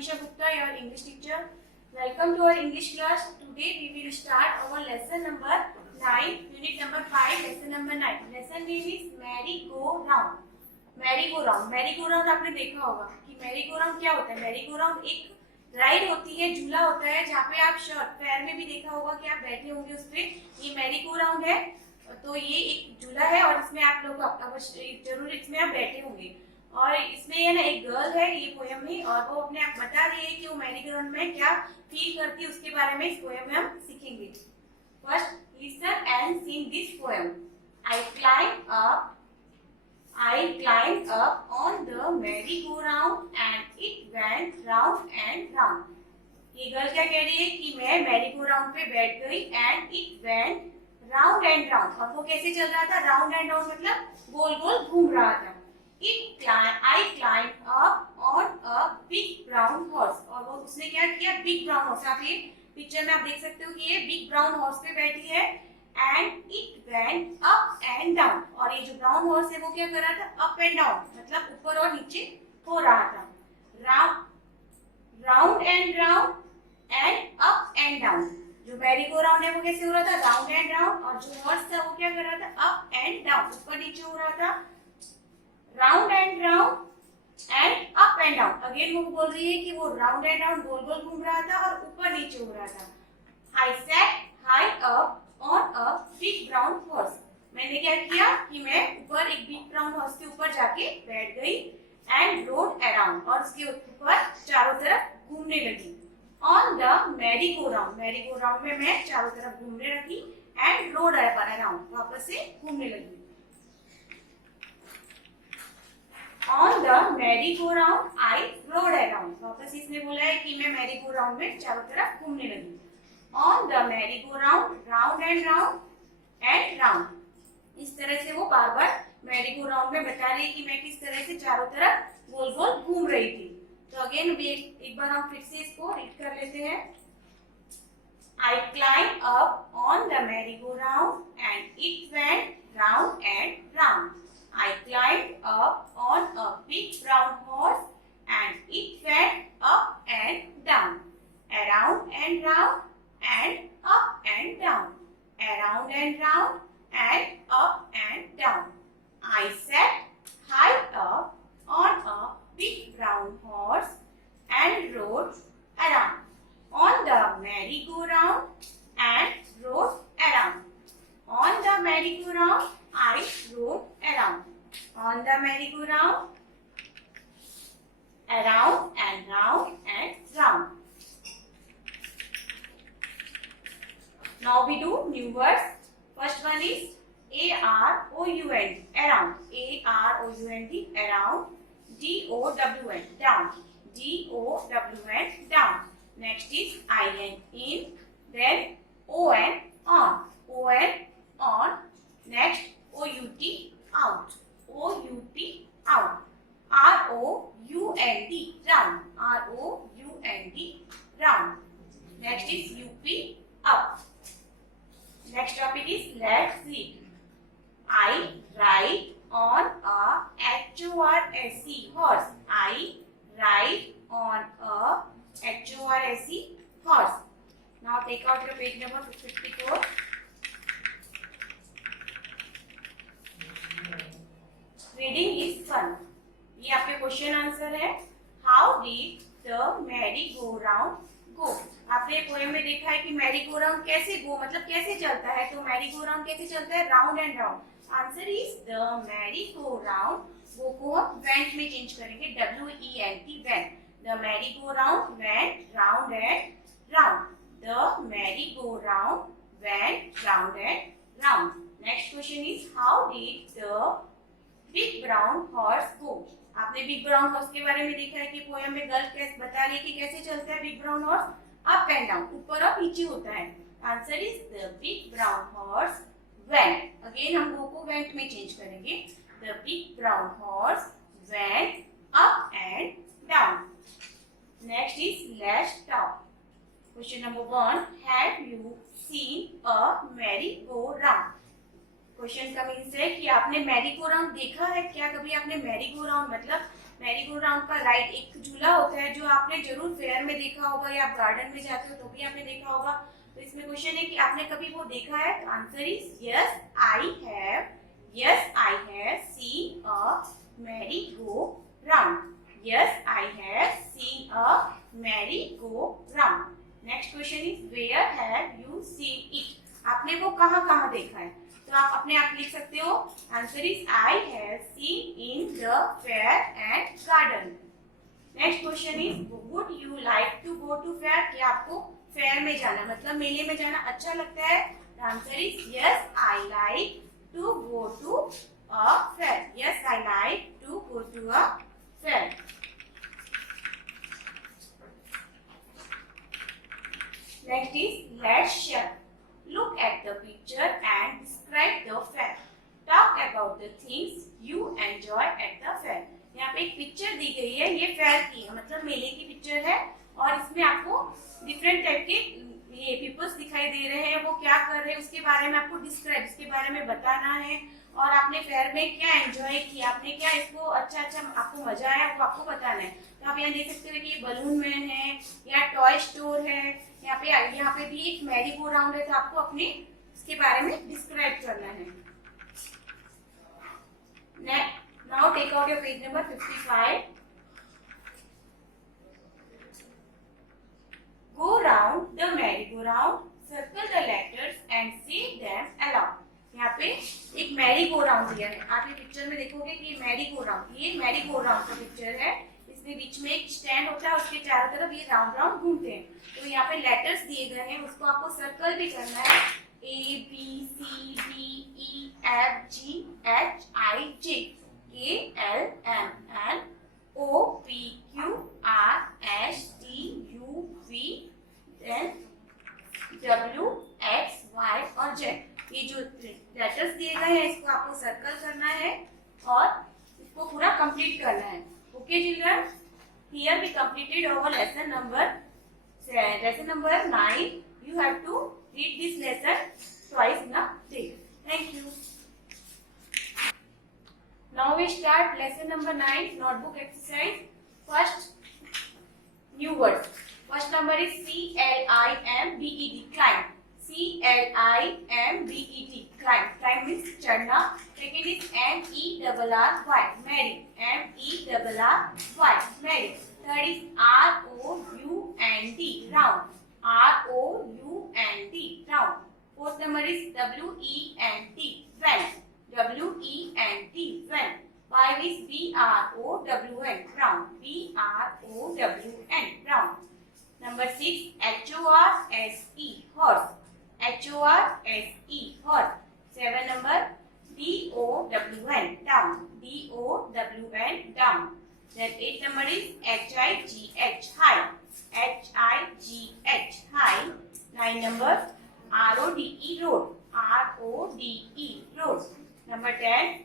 Manisha Gupta, your English teacher. Welcome to our English class. Today we will start our lesson number 9, unit number 5, lesson number 9. Lesson name is Merry Go Round. Mary go round, merry go round आपने देखा होगा कि Mary go round क्या होता है। Mary go round एक ride होती है, झूला होता है, जहाँ पे आप पैर में भी देखा होगा कि आप बैठे होंगे उस पे। ये मैरी गो राउंड है, तो ये एक झूला है और इसमें आप लोग अवश्य जरूर इसमें आप बैठे होंगे। और इसमें है ना एक गर्ल है ये पोयम में, और वो अपने आप बता रही है कि वो मैरी गो राउंड में क्या फील करती है, उसके बारे में इस पोयम में हम सीखेंगे। First listen and Singh this poem. I climbed up on the merry-go-round and it went round and round. ये गर्ल क्या कह रही है कि मैं मैरी-गो-राउंड पे बैठ गई and it went round and round. और वो कैसे चल रहा था? राउंड एंड राउंड मतलब गोल गोल घूम रहा था। I climbed up on a big brown horse. और वो उसने क्या किया? Big brown horse. आप ये पिक्चर में आप देख सकते हो कि ये बिग ब्राउन हॉर्स पे बैठी है and it went up and down. और ये जो ब्राउन हॉर्स है वो क्या कर रहा था? अप एंड डाउन मतलब ऊपर और नीचे हो रहा था। Round and round and up and down. जो मैरी गो राउंड है वो कैसे हो रहा था? Round and round. और जो हॉर्स था वो क्या कर रहा था? अप एंड डाउन, ऊपर नीचे हो रहा था। Round and and up and down. Again वो बोल रही है कि वो राउंड एंड राउंड गोल गोल घूम रहा था और ऊपर नीचे हो रहा था। I sat high up on a big brown horse. मैंने क्या किया कि मैं ऊपर एक बिग ब्राउन हॉर्स के ऊपर जाके बैठ गई and rode around, और उसके ऊपर चारों तरफ घूमने लगी। On the merry-go-round, merry-go-round में मैं चारों तरफ घूमने लगी and rode around, वापस से घूमने लगी। On the merry-go-round I rode around, वापस इसने बोला है कि मैं merry-go-round में चारों तरफ घूमने लगी। On the merry-go-round, round and round. इस तरह से वो बार बार merry-go-round में बता रही है कि मैं किस तरह से चारों तरफ गोल गोल घूम रही थी। तो अगेन एक बार हम फिर से इसको रीड कर लेते हैं। I climbed up on the merry-go-round and it went round and round. I climbed up on a big brown horse and it went up and down, around and round and up and down, around and round and up and down. I sat high up on a big brown horse and rode around on the merry-go-round and rode around. On the merry-go-round I rode around. On the merry-go-round, around and round and round. Now we do new words. First one is A-R-O-U-N, around. A-R-O-U-N-D, around. D-O-W-N, down. D-O-W-N, down. Next is I-N, in. Then O-N, on. O-N, on. Next O-U-T, out. O-U-T, out. R-O-U-N-D, round. R-O-U-N-D, round. Next is U-P, up. Next topic is let's read. I ride on a H-O-R-S-E horse. I ride on a H-O-R-S-E horse. Now take out your page number 54. Reading is fun. ये आपके question answer है। How did the merry-go-round go? आपने poem में देखा है कि Mary go round कैसे गो मतलब कैसे चलता है। तो मैरी गो राउंड कैसे चलता है? Round and round. Answer is the merry go round. Go को हम वेंट में चेंज करेंगे, W-E-N-T, went. The merry go round went round and round. The merry go round went round and round. Next question is how did the big brown horse go? आपने big brown horse के बारे में देखा है कि poem में girl कैसे बता रही है कि कैसे चलता है big brown horse? Up and down, ऊपर और नीचे होता है। Answer is the big brown horse went. Again हम गो को वेंट में चेंज करेंगे। The big brown horse went up and down. Next is let's talk. Question number 1, have you scene a merry go round? Question का means है कि आपने Mary go round देखा है क्या? कभी आपने मैरी गो राउंड मतलब मैरी गो राउंड का राइड एक झूला होता है जो आपने जरूर फेयर में देखा होगा या आप गार्डन में जाते हो तो भी आपने देखा होगा। तो इसमें क्वेश्चन है कि आपने कभी वो देखा है? तो answer is yes I have. Yes I have seen a merry go round. Yes I have seen a merry go round. Next question is where have you seen it? आपने वो कहाँ देखा है? तो आप अपने आप लिख सकते हो। Answer is I have seen in the fair and garden. Next question is would you like to go to fair? क्या आपको फेयर में जाना मतलब मेले में जाना अच्छा लगता है? Answer is yes I like to go to a fair. Yes I like to go to a fair. Next is let's share. Look at the picture and describe the fair. Talk about the things you enjoy at the fair. यहाँ पे एक picture दी गई है, ये fair की है मतलब मेले की पिक्चर है और इसमें आपको डिफरेंट टाइप के ये पीपल्स दिखाई दे रहे हैं, वो क्या कर रहे हैं उसके बारे में आपको डिस्क्राइब, इसके बारे में बताना है और आपने फेयर में क्या एंजॉय किया, आपने क्या इसको अच्छा आपको मजा आया वो आपको बताना है। तो आप यहाँ देख सकते हो कि ये बलून मैन है या टॉय स्टोर है, यहाँ पे भी एक मैरी गो राउंड है, तो आपको अपने इसके बारे में डिस्क्राइब करना है। Now take out your page number 55. Go round the merry-go-round, circle the letters and say them aloud. यहाँ पे एक मैरी गो राउंड दिया है, आप ये पिक्चर में देखोगे कि मैरी गो राउंड का पिक्चर है। इसमें बीच में एक स्टैंड होता है, उसके चारों तरफ ये राउंड राउंड घूमते हैं। तो यहाँ पे लेटर्स दिए गए हैं, उसको आपको सर्कल भी करना है। A B C D E F G H I J K L M N O P Q R S T U V then W X Y और Z। ये जो लेटर्स दिए गए हैं इसको आपको सर्कल करना है और इसको पूरा कंप्लीट करना है। Okay children, here we completed our lesson number 9. You have to read this lesson twice in a day. Thank you. Now we start lesson number 9, notebook exercise. First new words. First number is C-L-I-M-B-E-D, climb. C-L-I-M-B-E-D, climb. Climb means chadna. Second is M-E-R-R-Y, marry. M-E-R-R-Y, marry. Third is R-O-U-N-D, round. R-O-U-N-D, round. Fourth number is W-E-N-T, when. W-E-N-T, when. Five is B-R-O-W-N, round. B-R-O-W-N, round. Number 6, H-O-R-S-E, horse. H-O-R-S-E, horse. 7 number, D-O-W-N, down. D-O-W-N, down. Then 8 number is H-I-G-H, high. H-I-G-H, high. 9 number, R-O-D-E, road. R-O-D-E, road. Number 10,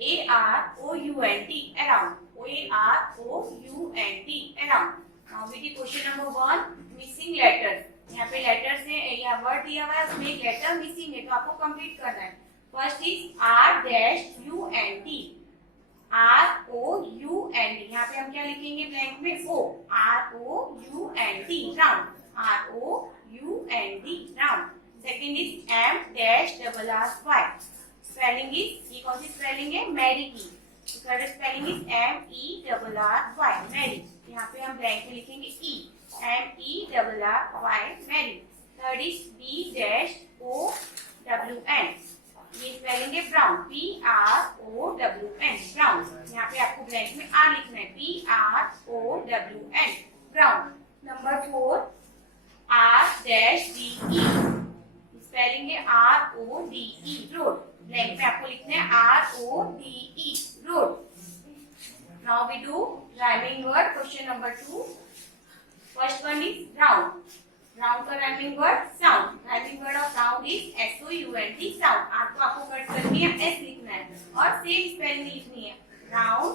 A-R-O-U-N-D, around. A-R-O-U-N-D, around. Now we do question number 1, missing letters. यहाँ पे letters है, यहाँ word दिया हुआ है, उसमें एक letter missing है, तो आपको complete करना है। First is R-U-N-D, R-O-U-N-D, यहाँ पे हम क्या लिखेंगे blank में O, R-O-U-N-D, round, R-O-U-N-D, round. Second is M-R-R-Y, spelling is, ये कौन सी spelling है? Mary की, correct spelling is M-E-R-R-Y, Mary. यहाँ पे हम blank में लिखेंगे E, M-E-R-R-Y, Mary. Third is B-O-W-N, ये spelling है brown, B-R-O-W-N, brown. यहाँ पे आपको blank में R लिखना है, B-R-O-W-N, brown. Number 4, R-D-E, spelling है R-O-D-E, road. Blank में आपको लिखना है R-O-D-E, road. Now we do rhyming word. Question number 2. First one is round. Round का rhyming word sound. Rhyming word of round is S-O-U-N-D, sound. आपको cut करनी है, S लिखना है और सेम स्पेलिंग लिखनी है, round,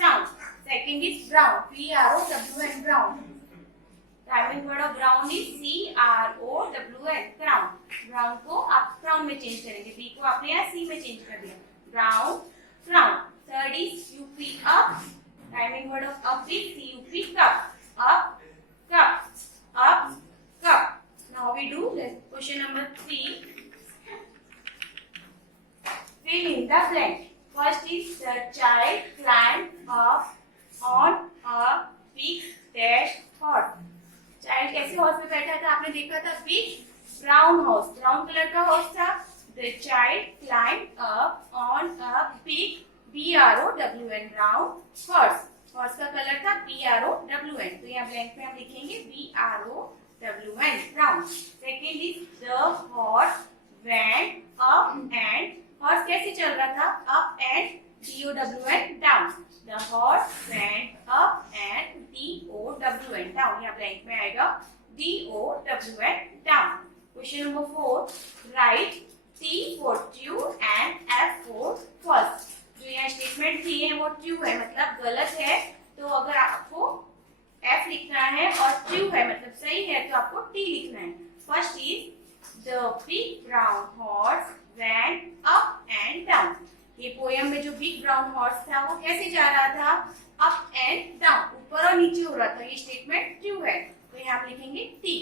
sound. Second is brown, B-R-O-W-N, brown. Rhyming word of brown is C-R-O-W-N, crown. Brown को आप crown में चेंज करेंगे, B को आपने यहाँ C में चेंज कर दिया, brown, crown. Third is U-P, up. Rhyming word of up is C-U-P, cup. Up, cup. Up, cup. Now we do question number 3. Fill in the blank. First is the child climbed up on a big dash horse. Child कैसे horse पे बैठा था? आपने देखा था big brown horse, brown colour का horse था. The child climb up on a big BROWN brown horse. Horse का कलर था BROWN. तो यहाँ ब्लैंक में हम लिखेंगे BROWN brown. Second is the horse went up and. Horse कैसे चल रहा था? Up and DOWN down. The horse went up and DOWN down. यहाँ ब्लैंक में आएगा DOWN down. Question number 4. Write T for true and F for false. जो यहाँ statement दी है वो ट्रू है, मतलब गलत है. तो अगर आपको F लिखना है और ट्रू है मतलब सही है तो आपको T लिखना है. First is the big brown horse went up and down. ये पोयम में जो बिग ब्राउन हॉर्स था वो कैसे जा रहा था? अप एंड डाउन, ऊपर और नीचे हो रहा था. ये स्टेटमेंट ट्रू है तो यहाँ आप लिखेंगे T.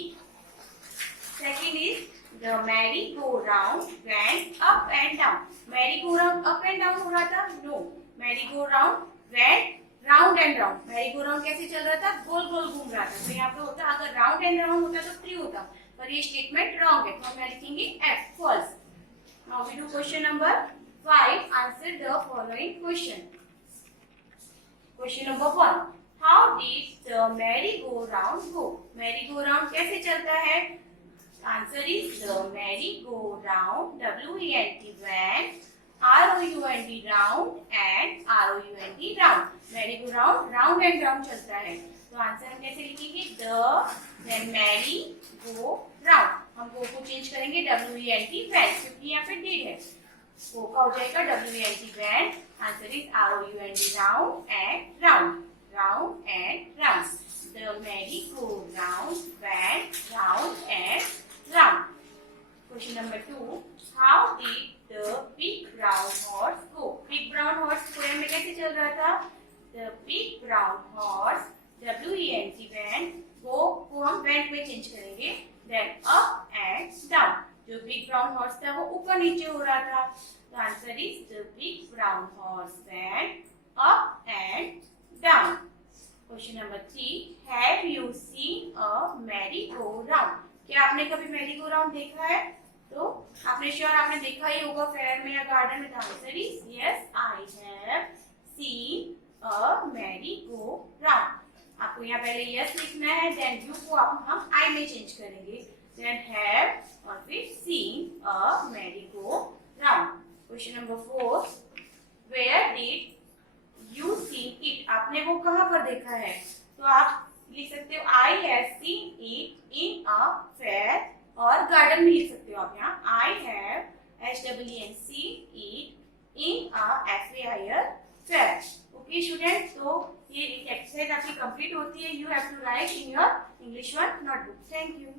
Second is the merry go round went up and down. Merry go round up and down हो रहा था? No, merry go round went round and round. Merry go round कैसे चल रहा था? गोल गोल घूम रहा था. तो यहाँ पे होता अगर राउंड एंड राउंड होता तो ट्रू होता, पर ये स्टेटमेंट रॉन्ग है तो हम लिखेंगे F, false. Now we do question number 5. Answer the following question. Question number 1. How did the merry-go-round go? Merry-go-round कैसे चलता है? Answer is the merry-go-round, W-E-N-T went, R-O-U-N-D round and R-O-U-N-D round. merry-go-round round and round चलता है. तो answer हम कैसे लिखेंगे? The then merry-go-round. हम go को चेंज करेंगे W-E-N-T went क्योंकि यहाँ पे did है. वो का हो जाएगा W-E-N-T went. Answer is R-O-U-N-D round and round. Round and round. The merry-go-round went round and round. Question number 2. How did the big brown horse go? Big brown horse poem में कैसे चल रहा था? The big brown horse W-E-N-T went. go को हम went में change करेंगे. Then up and down. जो बिग ब्राउन हॉर्स था वो ऊपर नीचे हो रहा था. तो answer is the big brown horse went up and down. Question number 3. Have you scene a merry go round? क्या आपने कभी मैरी गो राउंड देखा है? तो आपने श्योर आपने देखा ही होगा फेयर में या गार्डन में. Answer is yes, I have seen a merry go round. आपको यहाँ पहले यस लिखना है, देन यू को हम आई में चेंज करेंगे. Then have और फिर seen a merry-go-round. Question number 4. Where did you see it? आपने वो कहाँ पर देखा है? तो आप लिख सकते हो I have seen it in a fair और गार्डन में लिख सकते हो आप यहाँ I have SEEN it in a FAIR fair. Okay student, तो ये एक्सरसाइज आपकी कंप्लीट होती है. You have to write in your English 1 notebook. Thank you.